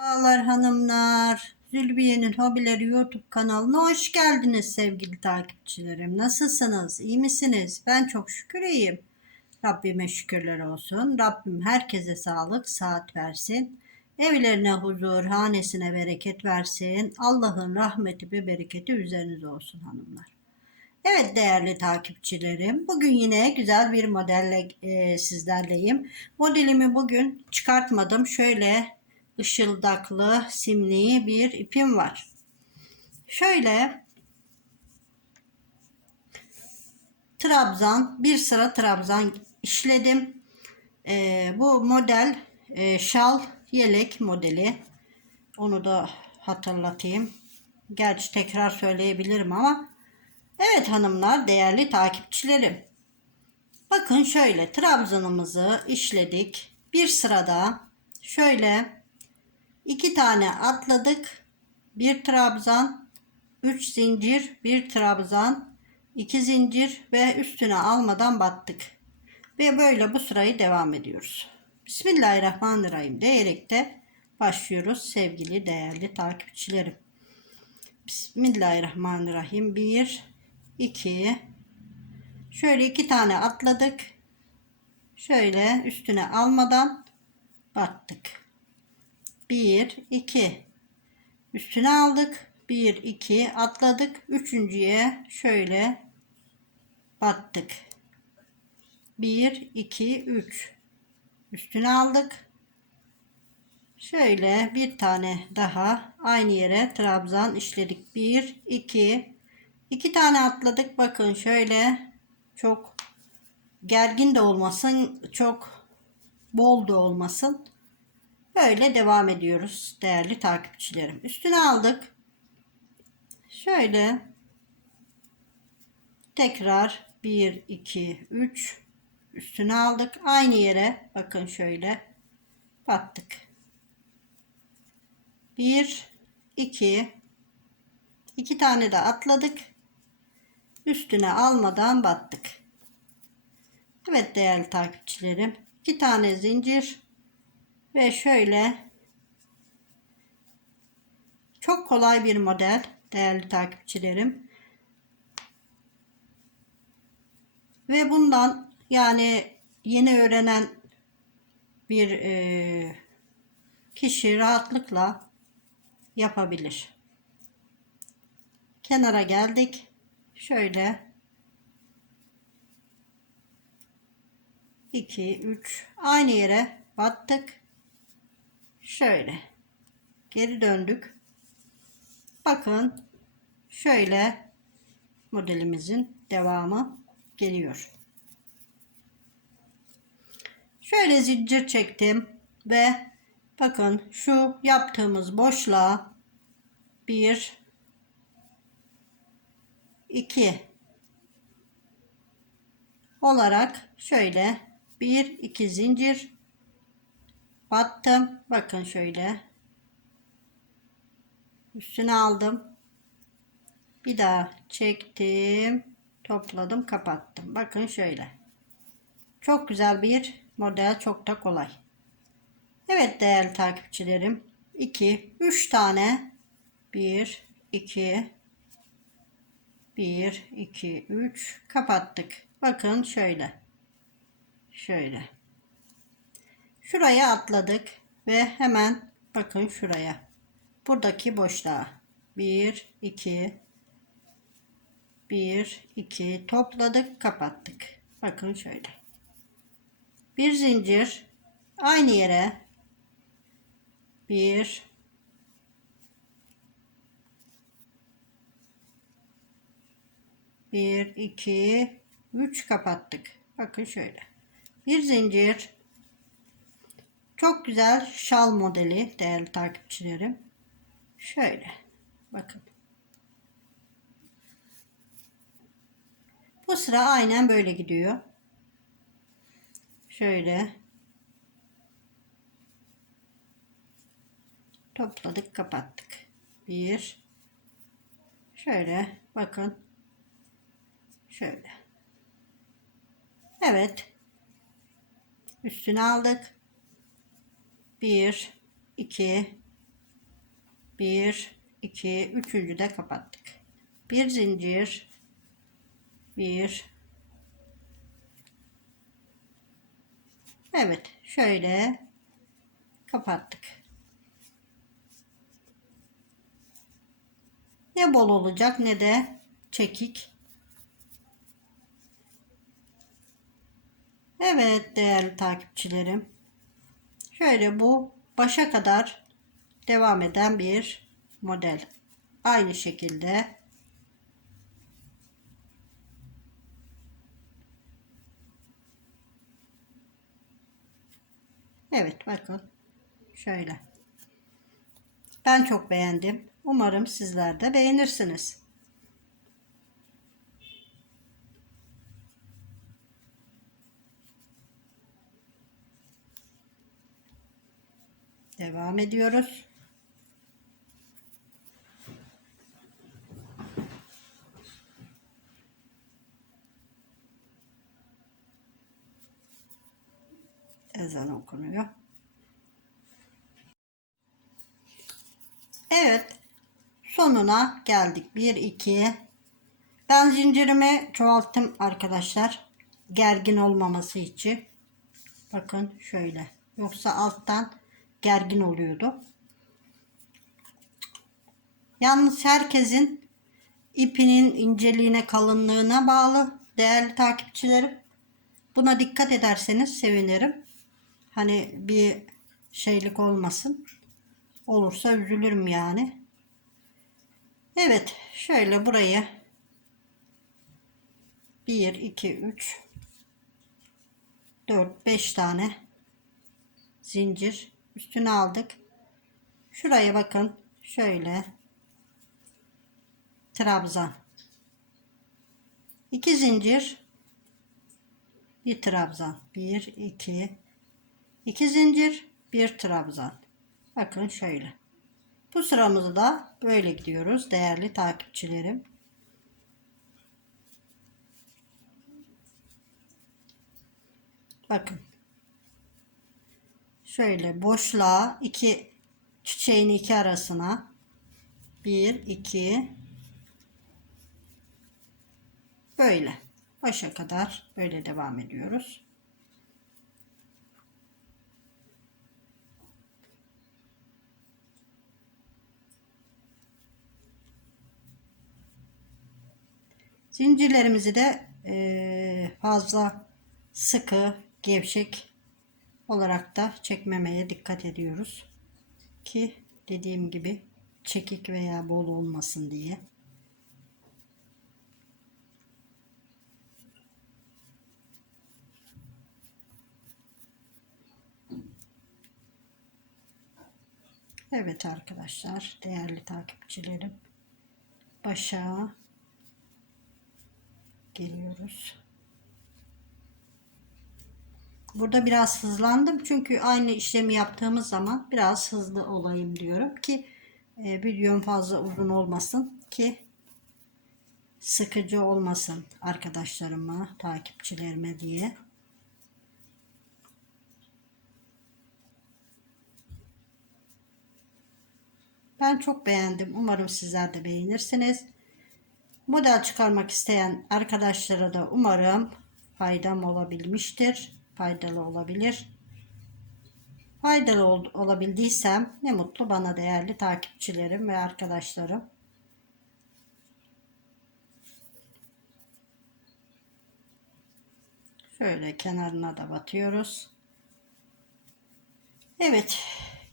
Merhabalar hanımlar. Zülbiye'nin Hobileri YouTube kanalına hoş geldiniz sevgili takipçilerim. Nasılsınız? İyi misiniz? Ben çok şükür iyiyim. Rabbime şükürler olsun. Rabbim herkese sağlık, saat versin. Evlerine huzur, hanesine bereket versin. Allah'ın rahmeti ve bereketi üzerinize olsun hanımlar. Evet değerli takipçilerim, bugün yine güzel bir modelle e, sizlerleyim. Modelimi bugün çıkartmadım. Şöyle ışıldaklı simli bir ipim var. Şöyle trabzan, bir sıra trabzan işledim. E, bu model e, şal yelek modeli. Onu da hatırlatayım. Gerçi tekrar söyleyebilirim ama Evet hanımlar, değerli takipçilerim. Bakın şöyle trabzanımızı işledik. Bir sırada şöyle iki tane atladık. Bir trabzan, üç zincir, bir trabzan, iki zincir ve üstüne almadan battık. Ve böyle bu sırayı devam ediyoruz. Bismillahirrahmanirrahim diyerek de başlıyoruz sevgili değerli takipçilerim. Bismillahirrahmanirrahim. 1 2 Şöyle iki tane atladık. Şöyle üstüne almadan battık. 1 2 Üstüne aldık. 1 2 atladık. Üçüncüye şöyle battık. 1 2 3 Üstüne aldık. Şöyle bir tane daha aynı yere trabzan işledik. 1 2 İki tane atladık. Bakın şöyle çok gergin de olmasın, çok bol da olmasın. Böyle devam ediyoruz değerli takipçilerim. Üstüne aldık. Şöyle tekrar 1 2 3 üstüne aldık. Aynı yere bakın şöyle battık. 1 2 2 tane de atladık üstüne almadan battık. Evet değerli takipçilerim. iki tane zincir ve şöyle. Çok kolay bir model değerli takipçilerim. Ve bundan yani yeni öğrenen bir e, kişi rahatlıkla yapabilir. Kenara geldik. Şöyle. 2 3 aynı yere battık şöyle. Geri döndük. Bakın şöyle modelimizin devamı geliyor. Şöyle zincir çektim ve bakın şu yaptığımız boşluğa bir 2 olarak şöyle 1 2 zincir battım. Bakın şöyle üstüne aldım. Bir daha çektim. Topladım, kapattım. Bakın şöyle. Çok güzel bir model, çok da kolay. Evet değerli takipçilerim. 2 3 tane 1 2 1, 2, 3 kapattık. Bakın şöyle. Şöyle. Şuraya atladık ve hemen bakın şuraya. Buradaki boşluğa. 1, 2, 1, 2 topladık kapattık. Bakın şöyle. Bir zincir aynı yere 1, 1 2 3 kapattık. Bakın şöyle. Bir zincir. Çok güzel şal modeli değerli takipçilerim. Şöyle. Bakın. Bu sıra aynen böyle gidiyor. Şöyle. Topladık, kapattık. Bir. Şöyle bakın. Şöyle. Evet. Üstüne aldık. 1 2 Bir, iki, üçüncü de kapattık. Bir zincir. Bir. Evet, şöyle kapattık. Ne bol olacak ne de çekik. Evet değerli takipçilerim. Şöyle bu başa kadar devam eden bir model. Aynı şekilde Evet bakın şöyle. Ben çok beğendim. Umarım sizler de beğenirsiniz. Devam ediyoruz. Ezan okunuyor. Evet. Sonuna geldik. 1 2 Ben zincirimi çoğalttım arkadaşlar. Gergin olmaması için. Bakın şöyle. Yoksa alttan gergin oluyordu. Yalnız herkesin ipinin inceliğine, kalınlığına bağlı değerli takipçilerim. Buna dikkat ederseniz sevinirim. Hani bir şeylik olmasın. Olursa üzülürüm yani. Evet, şöyle burayı 1 2 3 4 5 tane zincir üstüne aldık. Şuraya bakın. Şöyle trabzan. 2 zincir bir trabzan. 1 2 2 zincir bir trabzan. Bakın şöyle. Bu sıramızı da böyle gidiyoruz değerli takipçilerim. Bakın. Şöyle boşluğa iki çiçeğin iki arasına. Bir iki. Böyle. Başa kadar böyle devam ediyoruz. Zincirlerimizi de fazla sıkı, gevşek olarak da çekmemeye dikkat ediyoruz. Ki dediğim gibi çekik veya bol olmasın diye. Evet arkadaşlar, değerli takipçilerim. Başa geliyoruz. Burada biraz hızlandım çünkü aynı işlemi yaptığımız zaman biraz hızlı olayım diyorum ki e, videom fazla uzun olmasın ki sıkıcı olmasın arkadaşlarıma, takipçilerime diye. Ben çok beğendim. Umarım sizler de beğenirsiniz. Model çıkarmak isteyen arkadaşlara da umarım faydam olabilmiştir. Faydalı olabilir. Faydalı ol, olabildiysem ne mutlu bana değerli takipçilerim ve arkadaşlarım. Şöyle kenarına da batıyoruz. Evet.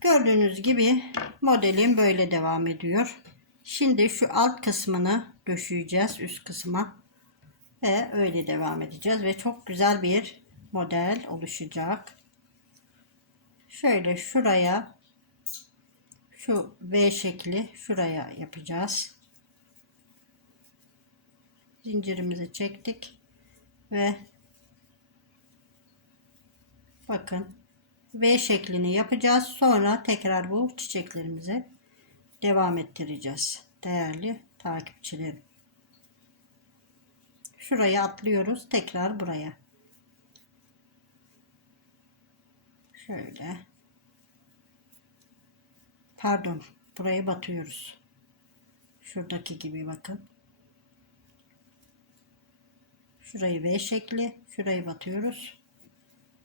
Gördüğünüz gibi modelim böyle devam ediyor. Şimdi şu alt kısmını döşeyeceğiz üst kısma. Ve öyle devam edeceğiz. Ve çok güzel bir model oluşacak. Şöyle şuraya şu V şekli şuraya yapacağız. Zincirimizi çektik ve bakın V şeklini yapacağız. Sonra tekrar bu çiçeklerimize devam ettireceğiz. Değerli takipçilerim. Şuraya atlıyoruz. Tekrar buraya. Şöyle. Pardon. burayı batıyoruz. Şuradaki gibi bakın. Şurayı V şekli, şurayı batıyoruz.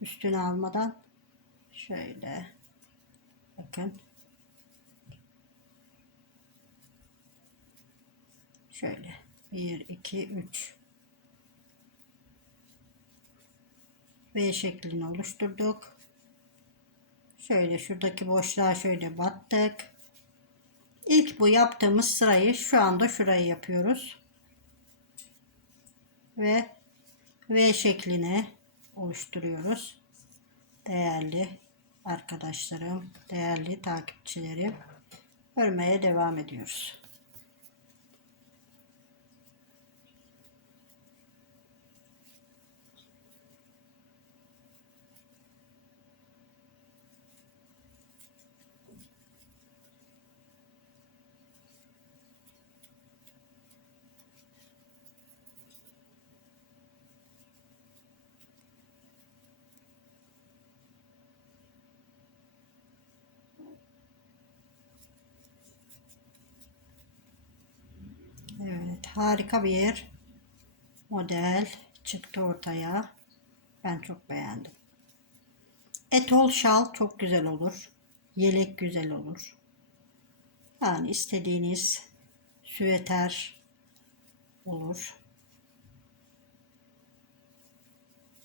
Üstüne almadan şöyle bakın. Şöyle 1 2 3 V şeklini oluşturduk. Şöyle şuradaki boşluğa şöyle battık. İlk bu yaptığımız sırayı şu anda şurayı yapıyoruz. Ve V şeklini oluşturuyoruz. Değerli arkadaşlarım, değerli takipçilerim örmeye devam ediyoruz. Evet, harika bir model çıktı ortaya. Ben çok beğendim. Etol şal çok güzel olur. Yelek güzel olur. Yani istediğiniz süveter olur.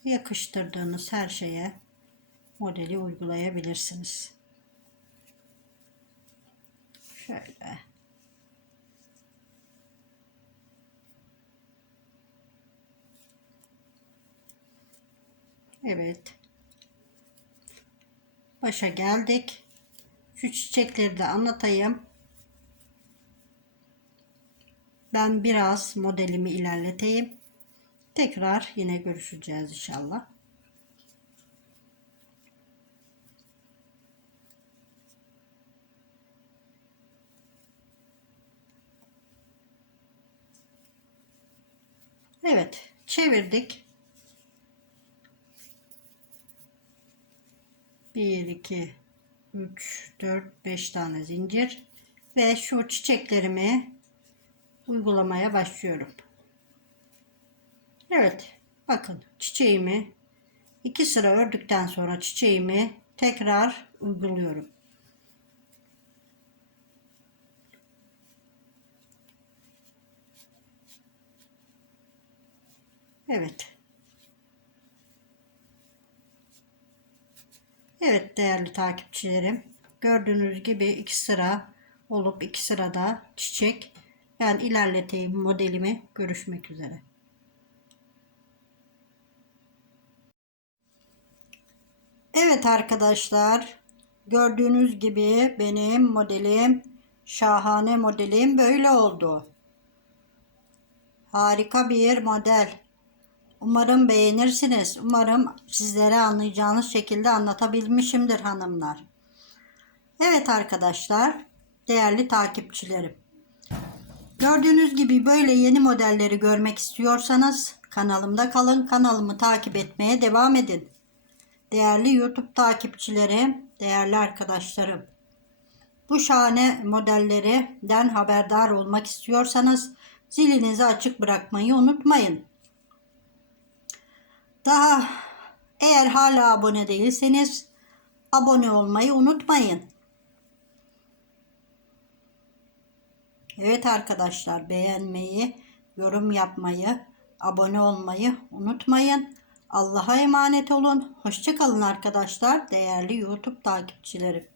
Yakıştırdığınız her şeye modeli uygulayabilirsiniz. Şöyle. Evet. Başa geldik. Şu çiçekleri de anlatayım. Ben biraz modelimi ilerleteyim. Tekrar yine görüşeceğiz inşallah. Evet, çevirdik. 1 2 3 4 5 tane zincir ve şu çiçeklerimi uygulamaya başlıyorum. Evet, bakın çiçeğimi iki sıra ördükten sonra çiçeğimi tekrar uyguluyorum. Evet. Evet değerli takipçilerim. Gördüğünüz gibi iki sıra olup iki sırada çiçek. Ben ilerleteyim modelimi. Görüşmek üzere. Evet arkadaşlar. Gördüğünüz gibi benim modelim şahane modelim böyle oldu. Harika bir model. Umarım beğenirsiniz. Umarım sizlere anlayacağınız şekilde anlatabilmişimdir hanımlar. Evet arkadaşlar, değerli takipçilerim. Gördüğünüz gibi böyle yeni modelleri görmek istiyorsanız kanalımda kalın. Kanalımı takip etmeye devam edin. Değerli YouTube takipçilerim, değerli arkadaşlarım. Bu şahane modellerden haberdar olmak istiyorsanız zilinizi açık bırakmayı unutmayın. Daha eğer hala abone değilseniz abone olmayı unutmayın. Evet arkadaşlar beğenmeyi, yorum yapmayı, abone olmayı unutmayın. Allah'a emanet olun. Hoşçakalın arkadaşlar. Değerli YouTube takipçilerim.